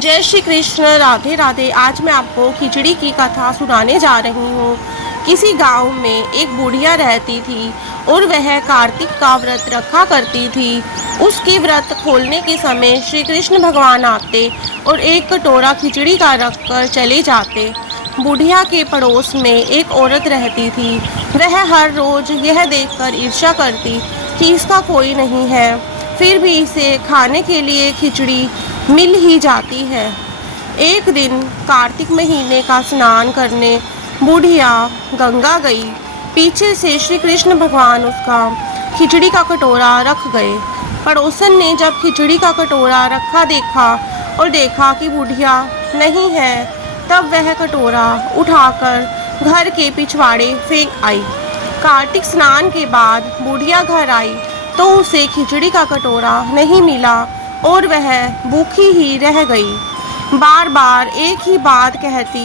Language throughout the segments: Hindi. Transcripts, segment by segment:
जय श्री कृष्ण, राधे राधे। आज मैं आपको खिचड़ी की कथा सुनाने जा रही हूँ। किसी गांव में एक बुढ़िया रहती थी और वह कार्तिक का व्रत रखा करती थी। उसके व्रत खोलने के समय श्री कृष्ण भगवान आते और एक कटोरा खिचड़ी का रख कर चले जाते। बुढ़िया के पड़ोस में एक औरत रहती थी। वह हर रोज यह देखकर ईर्ष्या करती कि इसका कोई नहीं है, फिर भी इसे खाने के लिए खिचड़ी मिल ही जाती है। एक दिन कार्तिक महीने का स्नान करने बुढ़िया गंगा गई। पीछे से श्री कृष्ण भगवान उसका खिचड़ी का कटोरा रख गए। पड़ोसन ने जब खिचड़ी का कटोरा रखा देखा और देखा कि बुढ़िया नहीं है, तब वह कटोरा उठाकर घर के पिछवाड़े फेंक आई। कार्तिक स्नान के बाद बुढ़िया घर आई तो उसे खिचड़ी का कटोरा नहीं मिला और वह भूखी ही रह गई। बार बार एक ही बात कहती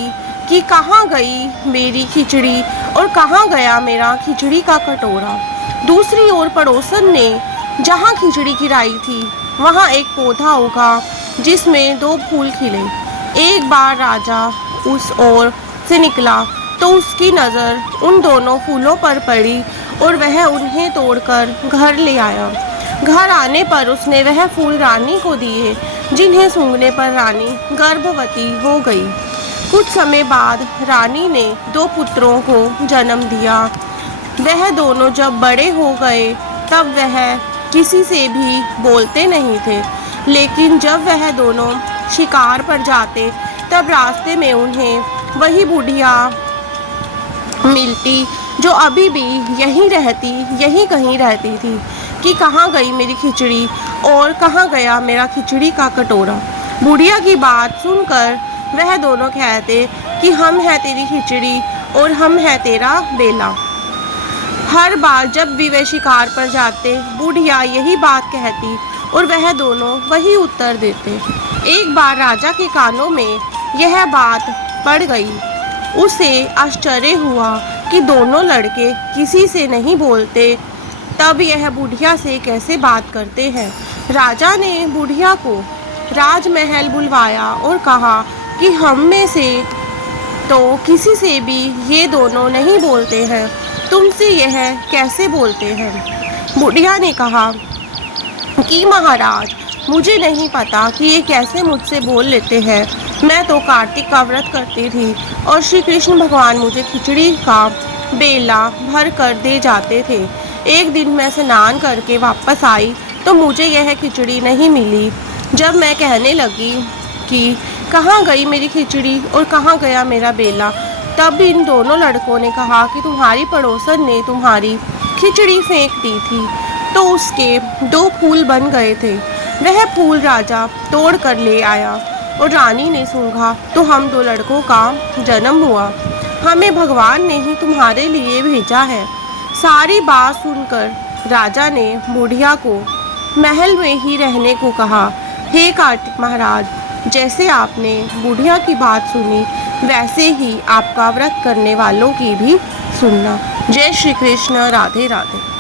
कि कहाँ गई मेरी खिचड़ी और कहाँ गया मेरा खिचड़ी का कटोरा। दूसरी ओर पड़ोसन ने जहाँ खिचड़ी गिराई थी वहाँ एक पौधा उगा जिसमें 2 फूल खिले। एक बार राजा उस ओर से निकला तो उसकी नज़र उन दोनों फूलों पर पड़ी और वह उन्हें तोड़कर घर ले आया। घर आने पर उसने वह फूल रानी को दिए, जिन्हें सूंघने पर रानी गर्भवती हो गई। कुछ समय बाद रानी ने 2 पुत्रों को जन्म दिया। वह दोनों जब बड़े हो गए तब वह किसी से भी बोलते नहीं थे, लेकिन जब वह दोनों शिकार पर जाते तब रास्ते में उन्हें वही बुढ़िया मिलती जो अभी भी यहीं कहीं रहती थी कि कहाँ गई मेरी खिचड़ी और कहाँ गया मेरा खिचड़ी का कटोरा। बुढ़िया की बात सुनकर वह दोनों कहते कि हम हैं तेरी खिचड़ी और हम हैं तेरा बेला। हर बार जब भी वह शिकार पर जाते बुढ़िया यही बात कहती और वह दोनों वही उत्तर देते। एक बार राजा के कानों में यह बात पड़ गई। उसे आश्चर्य हुआ कि दोनों लड़के किसी से नहीं बोलते, तब यह बुढ़िया से कैसे बात करते हैं। राजा ने बुढ़िया को राजमहल बुलवाया और कहा कि हम में से तो किसी से भी ये दोनों नहीं बोलते हैं, तुमसे यह कैसे बोलते हैं। बुढ़िया ने कहा कि महाराज, मुझे नहीं पता कि ये कैसे मुझसे बोल लेते हैं। मैं तो कार्तिक का व्रत करती थी और श्री कृष्ण भगवान मुझे खिचड़ी का बेला भर कर दे जाते थे। एक दिन मैं स्नान करके वापस आई तो मुझे यह खिचड़ी नहीं मिली। जब मैं कहने लगी कि कहाँ गई मेरी खिचड़ी और कहाँ गया मेरा बेला, तब इन दोनों लड़कों ने कहा कि तुम्हारी पड़ोसन ने तुम्हारी खिचड़ी फेंक दी थी तो उसके 2 फूल बन गए थे। वह फूल राजा तोड़ कर ले आया और रानी ने सूंघा तो हम 2 लड़कों का जन्म हुआ। हमें भगवान ने ही तुम्हारे लिए भेजा है। सारी बात सुनकर राजा ने बुढ़िया को महल में ही रहने को कहा। हे कार्तिक महाराज, जैसे आपने बुढ़िया की बात सुनी वैसे ही आपका व्रत करने वालों की भी सुनना। जय श्री कृष्ण, राधे राधे।